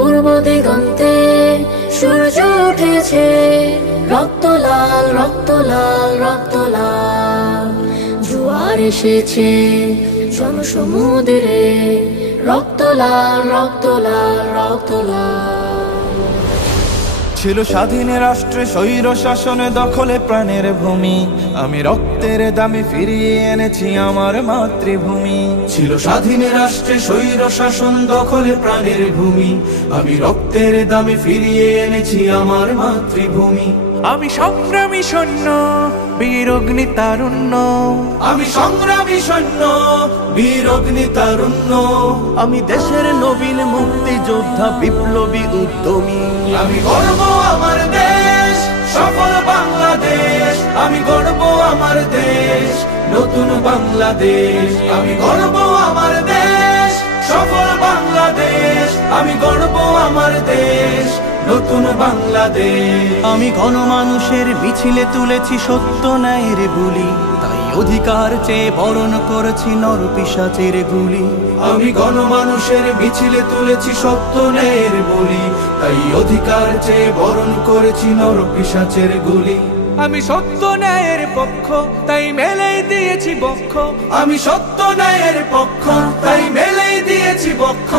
পূর্ব দিগন্তে সূর্য উঠেছে, রক্ত লাল রক্ত লাল রক্ত লাল। জোয়ার এসেছে জনসমুদ্রে, রক্ত লাল রক্ত লাল রক্ত লাল। ছিল স্বাধীন রাষ্ট্রে স্বৈর শাসনে দখলে প্রাণের ভূমি, আমি রক্তের দামে ফিরিয়ে এনেছি আমার মাতৃভূমি। ছিল স্বাধীন রাষ্ট্রে স্বৈর শাসন দখলে প্রাণের ভূমি, আমি রক্তের দামে ফিরিয়ে এনেছি আমার মাতৃভূমি। আমি সংগ্রামী সৈন্য বীর অগ্নি তারুণ্য, আমি সংগ্রামী সৈন্য বীর অগ্নি তারুণ্য। আমি দেশের নবীন মুক্তিযোদ্ধা বিপ্লবী উদ্যমী। আমি গর্ব আমার দেশ সফল বাংলাদেশ, আমি গর্ব আমার দেশ নতুন বাংলাদেশ। আমি গর্ব আমার দেশ সফল বাংলাদেশ, আমি গর্ব আমার দেশ নতুন বাংলাদেশ। আমি গণমানুষের মিছিলে তুলেছি সত্য ন্যায়ের বুলি, তাই অধিকার চেয়ে বরণ করেছি নর পিশাচের গুলি। আমি গণমানুষের মিছিলে তুলেছি সত্য ন্যায়ের বলি, তাই অধিকার চেয়ে বরণ করেছি নর পিশাচের গুলি। আমি সত্য ন্যায়ের পক্ষ, তাই মেলেই দিয়েছি বক্ষ। আমি সত্য ন্যায়ের পক্ষ, তাই মেলেই দিয়েছি বক্ষ।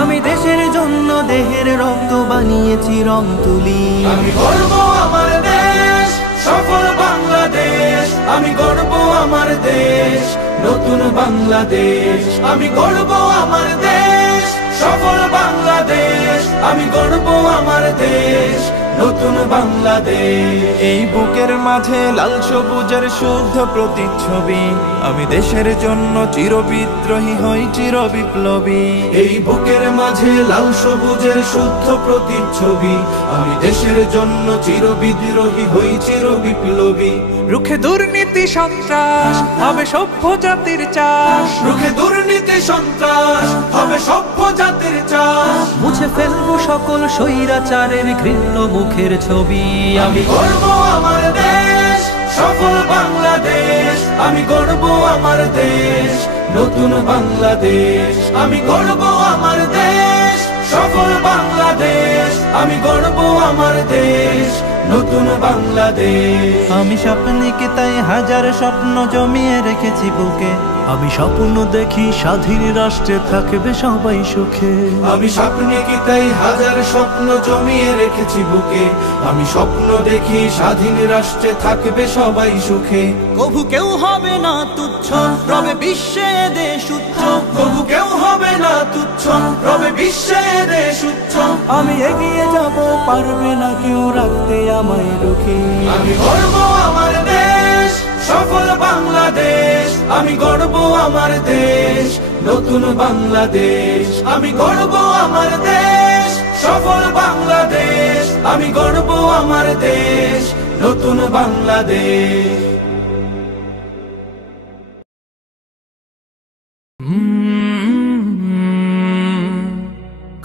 আমি দেশের জন্য দেহের রক্ত বানিয়েছি রং তুলি। আমি গর্ব আমার দেশ সফল বাংলাদেশ, আমি গর্ব আমার দেশ নতুন বাংলাদেশ। আমি গর্ব আমার দেশ সফল বাংলাদেশ, আমি গর্ব আমার দেশ নতুন বাংলাদেশ। এই বুকের মাঝে লাল সবুজের শুদ্ধ প্রতিচ্ছবি, আমি দেশের জন্য চির বিদ্রোহী হই চির বিপ্লবী। এই বুকের মাঝে লাল সবুজের শুদ্ধ প্রতিচ্ছবি, আমি দেশের জন্য চির বিদ্রোহী হই চির বিপ্লবী। রুখে দুর্নীতি সন্ত্রাস হবে সভ্য জাতির চাষ, রুখে দুর্নীতি সন্ত্রাস হবে সভ্য জাতির চাষ। মুছে ফেলবো সকল স্বৈরাচারের ঘৃণ্য মুখের ছবি। আমি গর্ব আমার দেশ সফল বাংলাদেশ, আমি গর্ব আমার দেশ নতুন বাংলাদেশ। আমি গর্ব আমার দেশ সফল বাংলাদেশ, আমি গর্ব আমার দেশ নতুন বাংলাদেশ। আমি স্বপ্নকে তাই হাজার স্বপ্ন জমিয়ে রেখেছি বুকে, আমি স্বপ্ন দেখি স্বাধীন রাষ্ট্রে থাকবে সবাই সুখে। আমি স্বপ্নে কি তাই হাজার স্বপ্ন জমিয়ে রেখেছি বুকে, আমি স্বপ্ন দেখি স্বাধীন রাষ্ট্রে থাকবে সবাই সুখে। কভু কেউ হবে না তুচ্ছ, রবে বিশ্বে দেশ উচ্চ। তবু কেউ হবে না তুচ্ছ, রবে বিশ্বে দেশ উচ্চ। আমি এগিয়ে যাব, পারবে না কেউ রাখতে আমায় রুখে। আমি গর্ব আমার দেশ সফল বাংলাদেশ, আমি গর্ব আমার দেশ নতুন বাংলাদেশ। আমি গর্ব আমার দেশ সফল বাংলাদেশ, আমি গর্ব আমার দেশ নতুন বাংলাদেশ।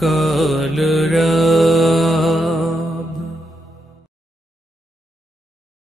কাল